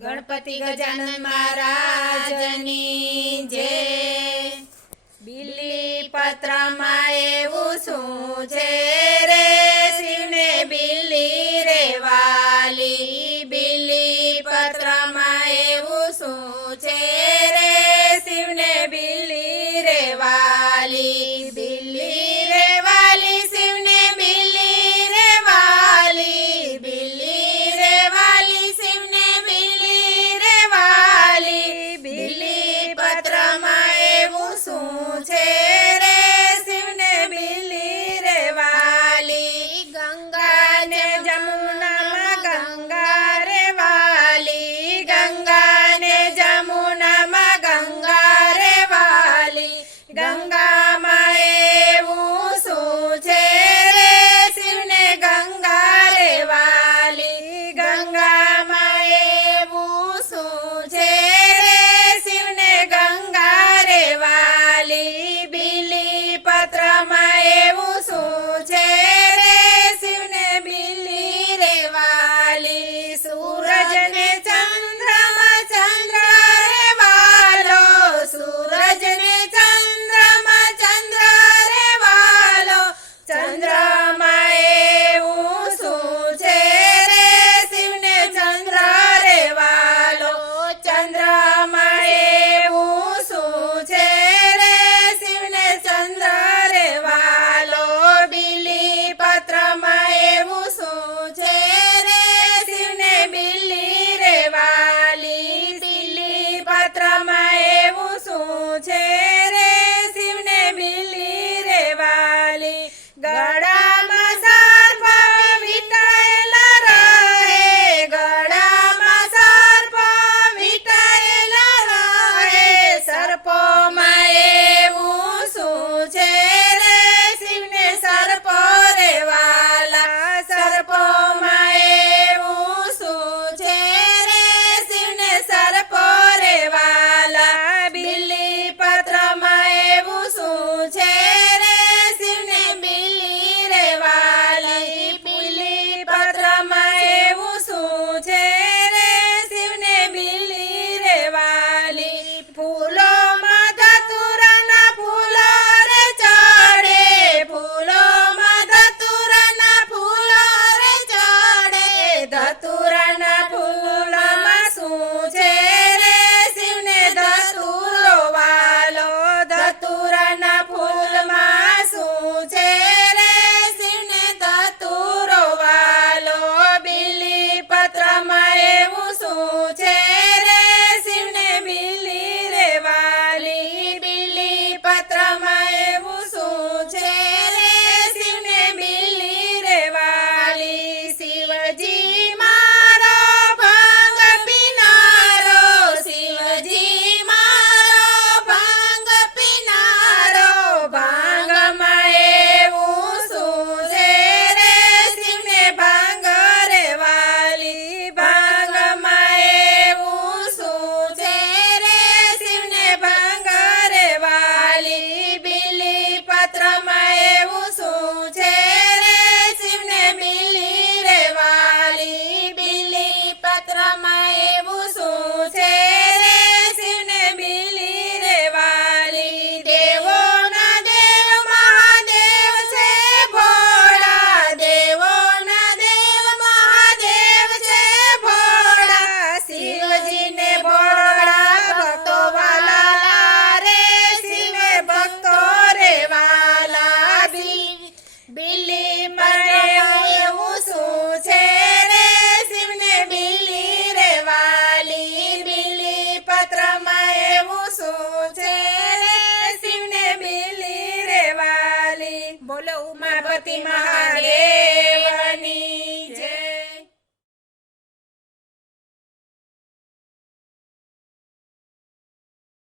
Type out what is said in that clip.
ગણપતિ ગજાનન મહારાજની જે. બિલી પત્રમાં એવું શું છે?